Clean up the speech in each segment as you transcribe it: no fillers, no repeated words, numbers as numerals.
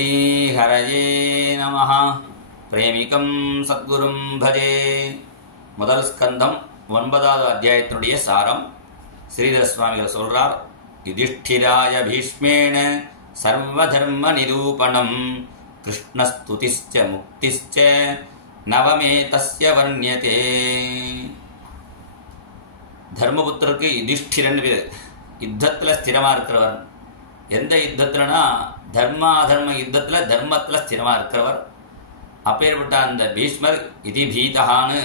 ஹரயே நமஹ. பிரேமிகம் சத்குரும் பஜே. முதல் ஸ்கந்தம் 9வது அத்தியாயத்தினுடைய சாரம். ஸ்ரீதர சுவாமிகள் சொல்றார், யுதிஷ்டிராய பீஷ்மேன சர்வதர்ம நிரூபணம் கிருஷ்ணஸ்துதிஸ்ச முக்திஸ்ச நவமே தஸ்ய வர்ணியதே. தர்மபுத்திரருக்கு யுதிஷ்டிரன் பேர். யுத்தத்தில் ஸ்திரமாக இருக்கிறவர். எந்த யுத்தத்துலனா தர்மாதர்ம யுத்தத்தில் தர்மத்தில் ஸ்திரமாக இருக்கிறவர். அப்பேற்பட்ட அந்த பீஷ்மர் இது பீதகான்னு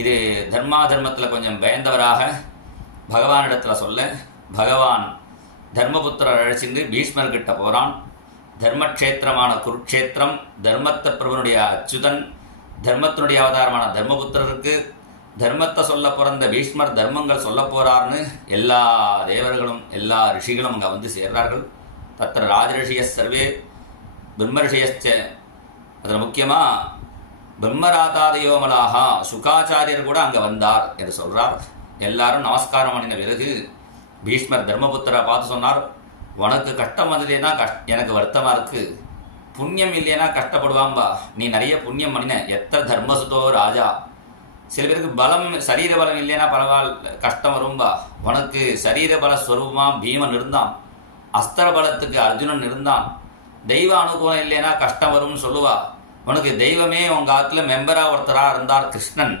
இது தர்மாதர்மத்தில் கொஞ்சம் பயந்தவராக பகவானிடத்தில் சொல்ல, பகவான் தர்மபுத்திரர் அழைச்சிருந்து பீஷ்மர்கிட்ட போகிறான். தர்மக்ஷேத்திரமான குருக்ஷேத்திரம், தர்மத்த பிரபுனுடைய அச்சுதன், தர்மத்தினுடைய அவதாரமான தர்மபுத்திரருக்கு தர்மத்தை சொல்ல பிறந்த பீஷ்மர் தர்மங்கள் சொல்ல போறார்னு எல்லா தேவர்களும் எல்லா ரிஷிகளும் அங்கே வந்து சேர்றார்கள். தத்திர ராஜரிஷிய சர்வே பிரம்மரிஷியச்ச. அதில் முக்கியமாக பிரம்மராதாதயோமலாக சுகாச்சாரியர் கூட அங்கே வந்தார் என்று சொல்றார். எல்லாரும் நமஸ்காரம் பண்ணின பிறகு பீஷ்மர் தர்மபுத்திரை பார்த்து சொன்னார், உனக்கு கஷ்டம் வந்ததேனா எனக்கு வருத்தமாக இருக்கு. புண்ணியம் இல்லைன்னா கஷ்டப்படுவாம்பா. நீ நிறைய புண்ணியம் பண்ணின. எத்த தர்மசுதோ ராஜா. சில பேருக்கு பலம் சரீர பலம் இல்லைன்னா பரவாயில்ல, கஷ்டம் வரும்பா. உனக்கு சரீர பல ஸ்வரூபமா பீமன் இருந்தான், அஸ்திர பலத்துக்கு அர்ஜுனன் இருந்தான். தெய்வ அனுகூலம் இல்லைன்னா கஷ்டம் வரும்னு சொல்லுவா. உனக்கு தெய்வமே உங்க ஆத்துல மெம்பரா ஒருத்தரா இருந்தார் கிருஷ்ணன்.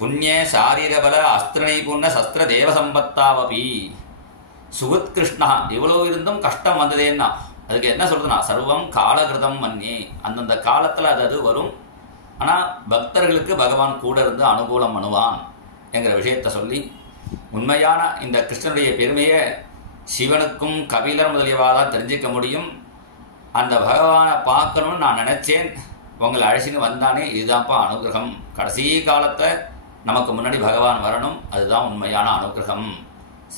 புண்ணிய சாரீர பல அஸ்திர நைபுண்ண சஸ்திர தேவ சம்பத்தாவபி சுகுத் கிருஷ்ணா. இவ்வளவு இருந்தும் கஷ்டம் வந்ததேன்னா அதுக்கு என்ன சொல்றதுனா, சர்வம் காலகிருதம் மன்னே. அந்தந்த காலத்துல அது வரும். ஆனால் பக்தர்களுக்கு பகவான் கூட இருந்து அனுகூலம் பண்ணுவான் என்கிற விஷயத்தை சொல்லி, உண்மையான இந்த கிருஷ்ணனுடைய பெருமையை சிவனுக்கும் கபிலர் முதலியவாக தான் தெரிஞ்சிக்க முடியும். அந்த பகவானை பார்க்கணும்னு நான் நினச்சேன், உங்களை அழைச்சின்னு வந்தானே, இதுதான்ப்பா அனுகிரகம். கடைசி காலத்தை நமக்கு முன்னாடி பகவான் வரணும், அதுதான் உண்மையான அனுகிரகம்.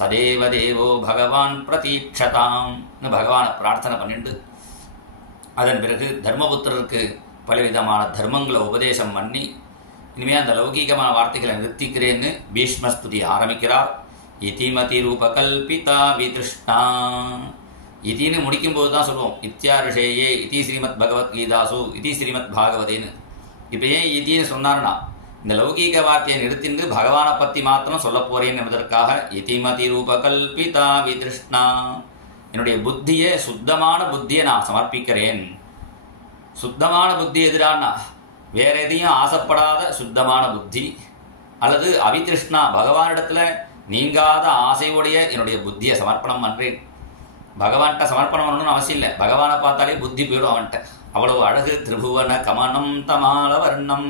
சதேவ தேவோ பகவான் பிரதீட்சதாம்னு பகவானை பிரார்த்தனை பண்ணிட்டு அதன் பிறகு தர்மபுத்திரருக்கு பலவிதமான தர்மங்களை உபதேசம் பண்ணி, இனிமேல் அந்த லௌகீகமான வார்த்தைகளை நிறுத்திக்கிறேன்னு பீஷ்மஸ்துதி ஆரம்பிக்கிறார். இதிமதி ரூபகல்பிதா விதிருஷ்ணா. இதின்னு முடிக்கும்போது தான் சொல்லுவோம், இத்தியாரிஷேயே இதி ஸ்ரீமத் பகவத்கீதாசு இதி ஸ்ரீமத் பாகவதேன்னு. இப்போ ஏன் இதின்னு சொன்னார்னா, இந்த லௌகீக வார்த்தையை நிறுத்திட்டு பகவானை பற்றி மாத்திரம் சொல்ல போறேன் என்பதற்காக இதிமதி ரூபகல்பிதா விதிருஷ்ணா. என்னுடைய புத்தியை, சுத்தமான புத்தியை நான் சமர்ப்பிக்கிறேன். சுத்தமான புத்தி எதிரானா வேற எதையும் ஆசைப்படாத சுத்தமான புத்தி, அல்லது அவிதிருஷ்ணா பகவானிடத்துல நீங்காத ஆசையுடைய என்னுடைய புத்தியை சமர்ப்பணம் பண்றேன். பகவான்கிட்ட சமர்ப்பணம் பண்ணணும்னு அவசியம் இல்லை, பகவானை பார்த்தாலே புத்தி போயிடும் அவன்கிட்ட. அவ்வளவு அழகு. திரிபுவன கமனம் தமால வர்ணம்.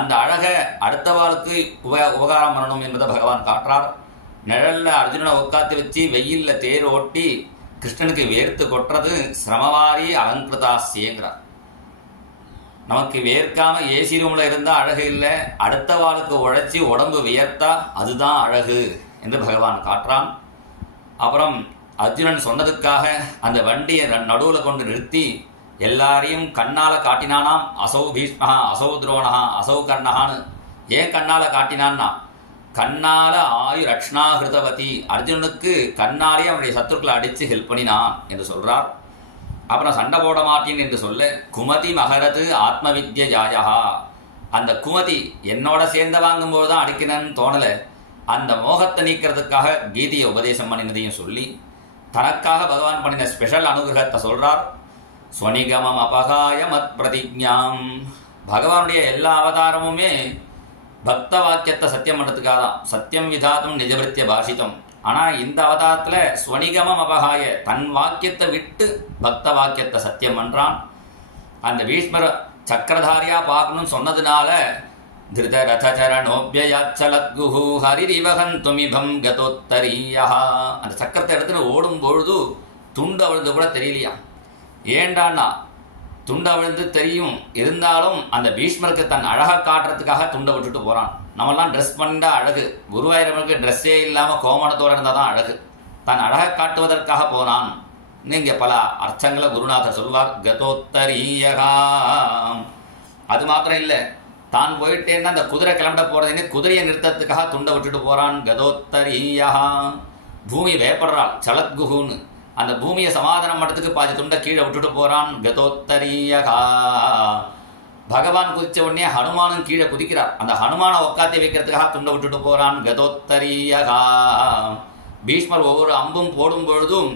அந்த அழகை அடுத்தவாளுக்கு உபகாரம் பண்ணணும் என்பதை பகவான் காட்டுறார். நிழல்ல அர்ஜுனனை உட்காந்து வச்சு வெயில்ல தேர் ஓட்டி கிருஷ்ணனுக்கு வேர்த்து கொட்டுறது சிரமவாரி அலங்கிருதாசியங்கிறார். நமக்கு வேர்க்காம ஏசி ரூம்ல இருந்தா அழகு இல்லை, அடுத்த வாளுக்கு உழைச்சி உடம்பு வியர்த்தா அதுதான் அழகு என்று பகவான் காட்டுறான். அப்புறம் அர்ஜுனன் சொன்னதுக்காக அந்த வண்டியை நடுவில் கொண்டு நிறுத்தி எல்லாரையும் கண்ணால காட்டினானாம். அசௌ பீஷ்மஹா அசௌ துரோணஹா அசௌ கர்ணஹான்னு. ஏன் கண்ணால காட்டினான்னா, கண்ணால ரக்ஷணாகிருதவதி. அர்ஜுனனுக்கு கண்ணாலே அவனுடைய சத்துருக்களை அடித்து ஹெல்ப் பண்ணினான் என்று சொல்றார். அப்புறம் சண்டை போட மாட்டேன் என்று சொல்ல, குமதி மகரது ஆத்ம வித்ய ஜாயா. அந்த குமதி என்னோட சேர்ந்த வாங்கும்போது தான் அடிக்கணும்னு தோணலை, அந்த மோகத்தை நீக்கிறதுக்காக கீதையை உபதேசம் பண்ணினதையும் சொல்லி தனக்காக பகவான் பண்ணின ஸ்பெஷல் அனுகிரகத்தை சொல்றார். ஸ்வனிகமம் அபகாய மத் பிரதிஜாம். பகவானுடைய எல்லா அவதாரமுமே பக்த வாக்கியத்தை சத்தியம் பண்ணுறதுக்காக தான். சத்தியம் விதாதும் நிஜபிருத்திய பாஷிதம். ஆனால் இந்த அவதாரத்தில் ஸ்வனிகமம் அபகாய, தன் வாக்கியத்தை விட்டு பக்த வாக்கியத்தை சத்தியம் பண்ணுறான். அந்த பீஷ்மர சக்கரதாரியா பார்க்கணும்னு சொன்னதுனால திருத ரதச்சரணோபியாச்சலத்குஹு ஹரிரிவகந்துமிபம் கதோத்தரீயா. அந்த சக்கரத்தை எடுத்துன்னு ஓடும் பொழுது துண்டு அவிழ்ந்து கூட தெரியலையா. ஏண்டான்னா துண்டை விழுந்து தெரியும், இருந்தாலும் அந்த பீஷ்மருக்கு தன் அழகை காட்டுறதுக்காக துண்டை விட்டுட்டு போறான். நம்மெல்லாம் ட்ரெஸ் பண்ணா அழகு, குருவாயூரவனுக்கு ட்ரெஸ்ஸே இல்லாமல் கோமணத்தோடு இருந்தால் தான் அழகு. தன் அழகை காட்டுவதற்காக போனான். இங்கே பல அர்த்தங்களை குருநாதர் சொல்வார். கதோத்தரீயகா. அது மாத்திரம் இல்லை, தான் போயிட்டேன்னா அந்த குதிரை கிளம்பிட போறதுன்னு குதிரையை நிறுத்தத்துக்காக துண்டை விட்டுட்டு போறான். கதோத்தரீயா. பூமி வேப்படுறாள் சலத்குஹுன்னு. அந்த பூமியை சமாதானம் பண்ணுறதுக்கு பாதி துண்டை கீழே விட்டுட்டு போகிறான். கதோத்தரீயகா. பகவான் குதிச்ச உடனே ஹனுமானும் கீழே குதிக்கிறார். அந்த ஹனுமானை உட்காத்தி வைக்கிறதுக்காக துண்டை விட்டுட்டு போகிறான். கதோத்தரீயகா. பீஷ்மர் ஒவ்வொரு அம்பும் போடும் பொழுதும்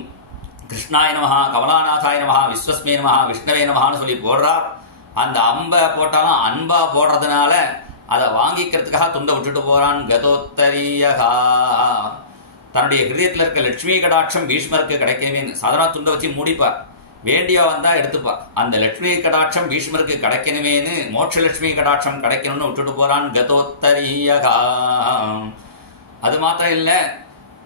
கிருஷ்ணாய நமஹா, கமலாநாதாய நமஹா, விஸ்வஸ்மே நமஹா, விஷ்ணவே நமஹான்னு சொல்லி போடுறார். அந்த அம்பை போட்டாலும் அன்பா போடுறதுனால அதை வாங்கிக்கிறதுக்காக துண்டை விட்டுட்டு போகிறான். கதோத்தரீயகா. தன்னுடைய ஹிருதயத்தில் இருக்க லட்சுமி கடாட்சம் பீஷ்மருக்கு கிடைக்கணுமே. சாதாரண துண்டை வச்சு மூடிப்பார், வேண்டியா வந்தா எடுத்துப்பார். அந்த லட்சுமி கடாட்சம் பீஷ்மருக்கு கிடைக்கணுமேனு, மோட்ச லட்சுமி கடாட்சம் கிடைக்கணும்னு விட்டுட்டு போறான். கதோத்தரீயகா. அது மாத்திரம் இல்லை,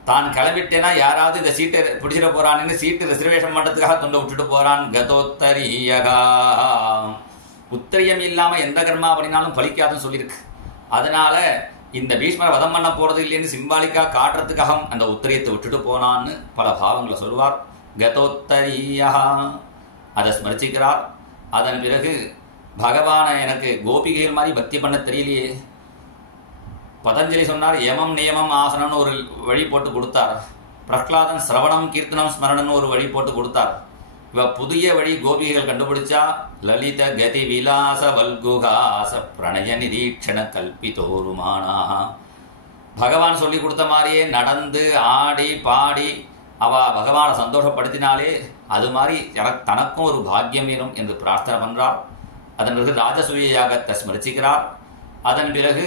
தான் கிளம்பிட்டேன்னா யாராவது இந்த சீட்டை பிடிச்சிட போறான்னு சீட்டு ரிசர்வேஷன் பண்ணுறதுக்காக துண்டை விட்டுட்டு போறான். கதோத்தரீயகா. உத்திரியம் இல்லாம எந்த கர்மா பண்ணினாலும் பலிக்காதுன்னு சொல்லியிருக்கு. அதனால இந்த பீஷ்மரை வதம் பண்ண போறது இல்லைன்னு சிம்பாலிக்கா காட்டுறதுக்காக அந்த உத்திரியத்தை விட்டுட்டு போனான்னு பல பாவங்களை சொல்வார். கதோத்தரீயகா. அதை ஸ்மரிச்சிக்கிறார். அதன் பிறகு பகவானை எனக்கு கோபிகைகள் மாதிரி பக்தி பண்ண தெரியலையே. பதஞ்சலி சொன்னார், யமம் நியமம் ஆசனம்னு ஒரு வழி போட்டு கொடுத்தார். பிரஹ்லாதன் சிரவணம் கீர்த்தனம் ஸ்மரணம்னு ஒரு வழி போட்டு கொடுத்தார். இவ புதிய வழி கோபிகைகள் கண்டுபிடிச்சா, லலித கதி விலாச வல்குகாச பிரணய நிதீட்சண கல்பிதோருமானா. பகவான் சொல்லி கொடுத்த மாதிரியே நடந்து ஆடி பாடி அவ பகவானை சந்தோஷப்படுத்தினாலே அது மாதிரி தனக்கும் ஒரு பாக்கியம் வேணும் என்று பிரார்த்தனை பண்றார். அதன் பிறகு ராஜசூய யாகத்தை ஸ்மரிச்சுக்கிறார். அதன் பிறகு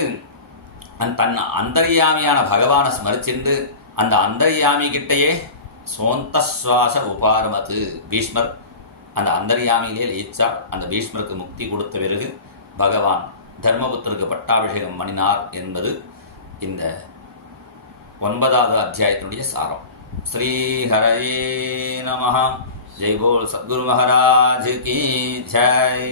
தன் அந்தர்யாமியான பகவானை ஸ்மரிச்சிருந்து அந்த அந்தர்யாமி கிட்டையே சோந்த சுவாச உபாரமத்து பீஷ்மர் அந்த அந்தர்யாமியிலே லயிச்சார். அந்த பீஷ்மருக்கு முக்தி கொடுத்த பிறகு பகவான் தர்மபுத்தருக்கு பட்டாபிஷேகம் பண்ணினார் என்பது இந்த 9வது அத்தியாயத்தினுடைய சாரம். ஸ்ரீ ஹரயே நமஹ. ஜெய் போல் சத்குரு மகாராஜ் கி ஜெய்.